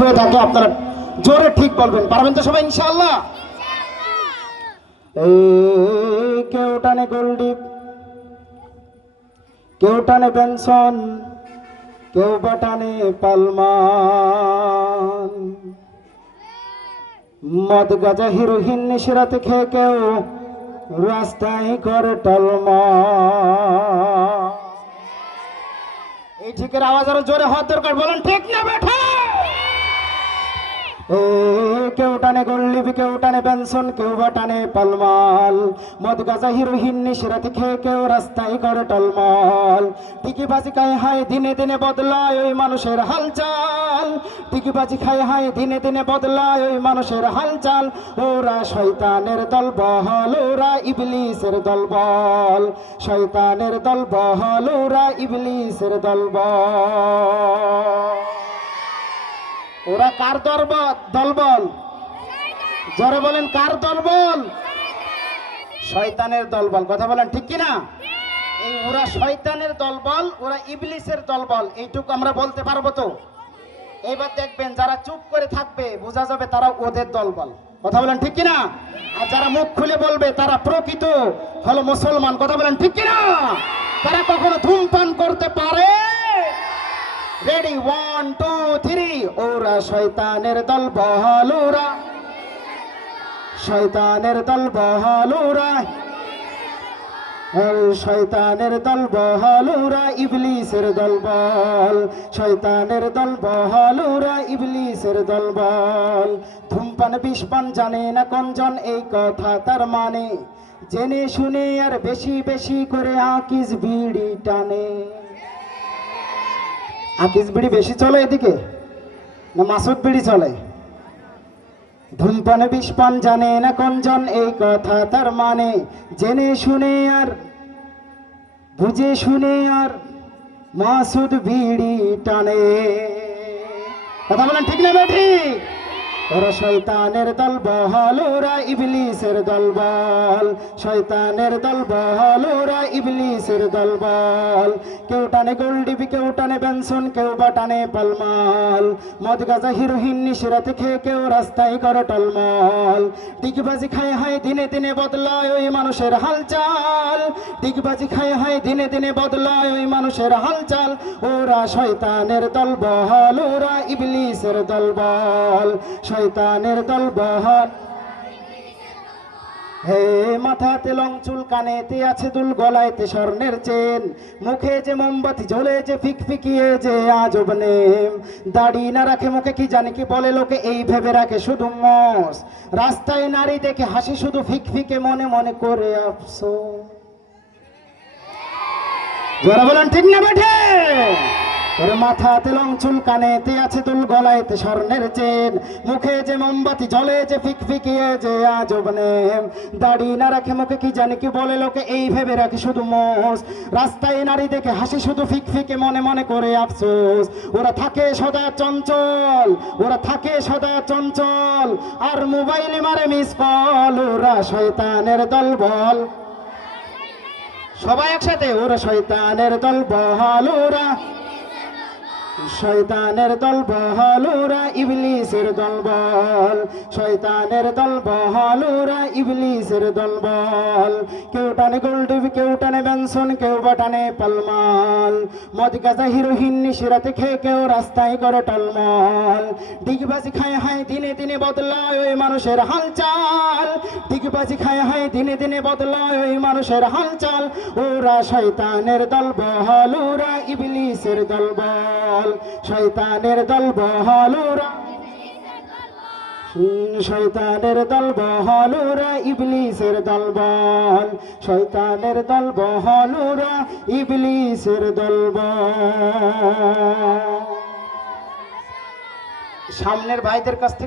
হয়ে থাকে আপনারা জোরে ঠিক বলবেন। পারবেন তো সবাই ইনশাআল্লাহ? কেউ টানে গোলডিপ কেউ টানে বেনসন কেউ বা টানে পালমান। মদ গাজা হিরোহিন নিশরাতে খেয়ে কেউ রাস্তায় করে টলমা এই ঠিকের আওয়াজ আরও জোরে হওয়ার দরকার বলেন ঠিক না বেঠা? কেউ টানে গোল্লিবি, কেউ টানে বেনসন, কেউ বা টানে পালমাল। মদ গাজা হিরোহিন নিশরাতে খেয়ে কেউ রাস্তায় করে টলমল। টিকি বাজি খায় হায়, দিনে দিনে বদলায় ওই মানুষের হালচাল। টিকি বাজি খায় হায়, দিনে দিনে বদলায় ওই মানুষের হালচাল। ওরা শয়তানের দল বহল ওরা ইবলিসের দল বল শয়তানের দল বহল ওরা ইবলিসের দল বল ওরা কার দলব দলবল। জোরে বলেন, কার দলবল? শয়তানের দলবল। কথা বলেন, ঠিক কি না? এই ওরা শয়তানের দলবল, ওরা ইবলিসের দলবল। এইটুকু আমরা বলতে পারব তো? এইবার দেখবেন যারা চুপ করে থাকবে, বোঝা যাবে তারা ওদের দলবল। কথা বলেন, ঠিক কি না? আর যারা মুখ খুলে বলবে, তারা প্রকৃত হলো মুসলমান। কথা বলেন, ঠিক কি না? তারা কখনো ধূমপান করতে পারে? রেডি ওয়ান টু ওরা শয়তানের দল বহালুরা। শয়তানের দল বহালুরা। এই শয়তানের দল বহালুরা, ইবলিসের দল বল। শয়তানের দল বহালুরা, ইবলিসের দল বল। ধূমপান, বিষপান জানে না কোনজন এই কথা তার মানে। জেনে শুনে আর বেশি বেশি করে আকিস বিড়ি টানে। আকিস বিড়ি বেশি চলে এদিকে? না মাসুদ বিড়ি চলে। ধূমপান বিষপান জানে না কোনজন, এই কথা তার মানে। জেনে শুনে আর, বুঝে শুনে আর মাসুদ বিড়ি টানে। কথা বলেন ঠিক না ঠিক? ওরা শয়তানের দল বহল, ওরা ইবলিসের দল বল শয়তানের দল বহল, ওরা ইবলিসের দল বল কেউ টানে গোল্ডিবি কেউ টানে বেনসন কেউ বা টানে পালমাল। মদ গাজা হিরোহিন নিশরাতে খেয়ে কেউ রাস্তায় করে টলমল। ডিগবাজি খায় হায়, দিনে দিনে বদলায় ওই মানুষের হালচাল। ডিগবাজি খায় হায়, দিনে দিনে বদলায় ওই মানুষের হালচাল। ওরা শয়তানের দল বহল, ওরা ইবলিসের দল বল শয়তানের দল বহল হে মাথাতে লং চুল কানেতে আছে দুল গলায়তে স্বর্ণের চেন। মুখে যে মোমবাতি জ্বলে যে ফিকফিকিয়ে যে আজব নেম। দাড়ি না রাখে মুখে, কি জানি কি বলে লোকে, এই ভেবে রাখে শুধু মস। রাস্তায় নারী দেখে হাসি শুধু ফিকফিকে মনে মনে করে আফসোস। যারা বলেন, ঠিক না বেঠে ওর মাথাতে লং চুল কানেতে আছে দুল গলায়তে স্বর্ণের চেন। মুখে যে মোমবাতি জ্বলে যে ফিক ফিকিয়ে যে আজব নেম। দাড়ি না রাখে মুখে কি জানি কি বলে লোকে, এই ভেবে রাখে শুধু মোষ। রাস্তায় নারী দেখে হাসি শুধু ফিক ফিকে মনে মনে করে আফসোস। ওরা থাকে সদা চঞ্চল, ওরা থাকে সদা চঞ্চল। আর মোবাইলে মারে মিস কল ওরা শয়তানের দল বল। সবাই একসাথে, ওরা শয়তানের দল বহাল ওরা শয়তানের দল বহাল, ওরা ইবলিসের দল বল শয়তানের দল বহাল, ওরা ইবলিসের দল বল কেউ টানে গোল্ডিভ কেউ টানে বেনসন কেউ বা পালমাল। মদ গাজা, হিরোহিন, নিশিরাতে খেয়ে কেউ রাস্তায় করে টলমল। ডিগবাজি খায় হায়, দিনে দিনে বদলায় ওই মানুষের হালচাল। ডিগবাজি খায় হায়, দিনে দিনে বদলায় ওই মানুষের হালচাল। ওরা শয়তানের দল বহাল, ওরা ইবলিসের দল বল শয়তানের দল বহাল শৈতানের দল বহলুরা, ইবলিসের দল বল। শৈতানের দল বহলুরা, ইবলিসের দল বল। সামনের ভাইদের কাছ থেকে